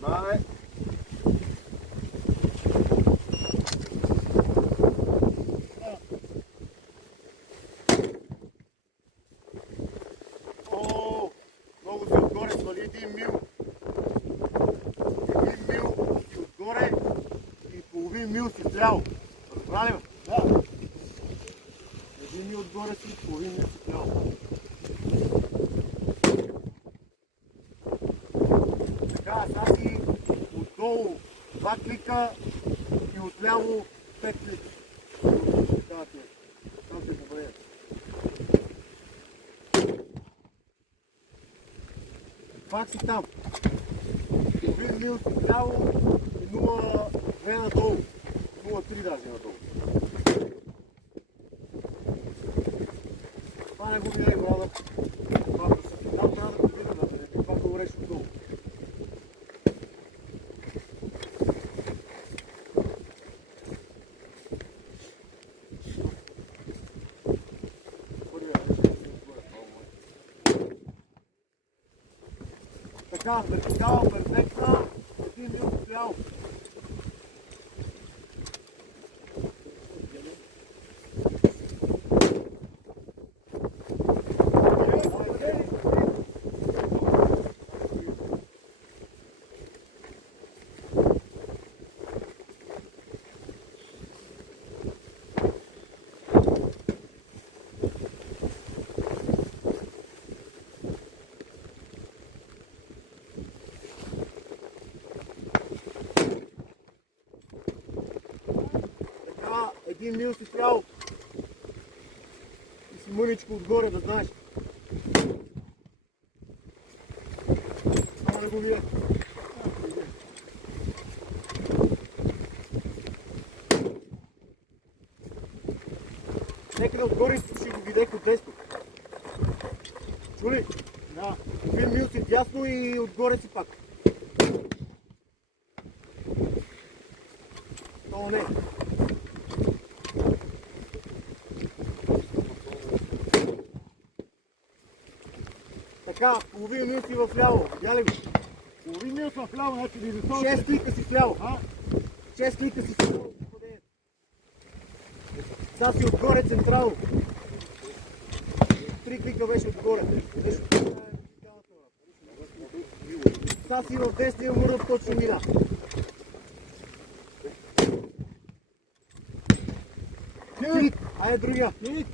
Бабе. О, много си отгоре, свали 1 мил. 1 мил си отгоре и половин мил си вляво. Разбрали ме? Да. 1 мил отгоре си, половин мил си вляво. Така, сега си отдолу 2 клика и отляво 5 клика. Така ти е. Там се добре. Пак си там. Половин мил си вляво и 0,2 надолу. 0,3 даже надолу. Това не го видя, брада. Когато си там, трябва да го видя, да това го уреш отдолу. Така, вертикала перфектна, 1 мил стоял. Така, 1 мил си стоял. И си мъничко отгоре, да знаеш. Само да го вие. Некъде отгоре ще го видех от десто. Чули? Да. 1 мил си дясно и отгоре си пак. О, не. Така, половин мил си вляво. Видя ли го? Половин мил съм вляво, значи ви високо. 6 клика си вляво. А? 6 клика си вляво. Сега си отгоре централно. 3 клика беше отгоре. Сега си в десния муръв точно мина. Клик! Айде другия. Клик.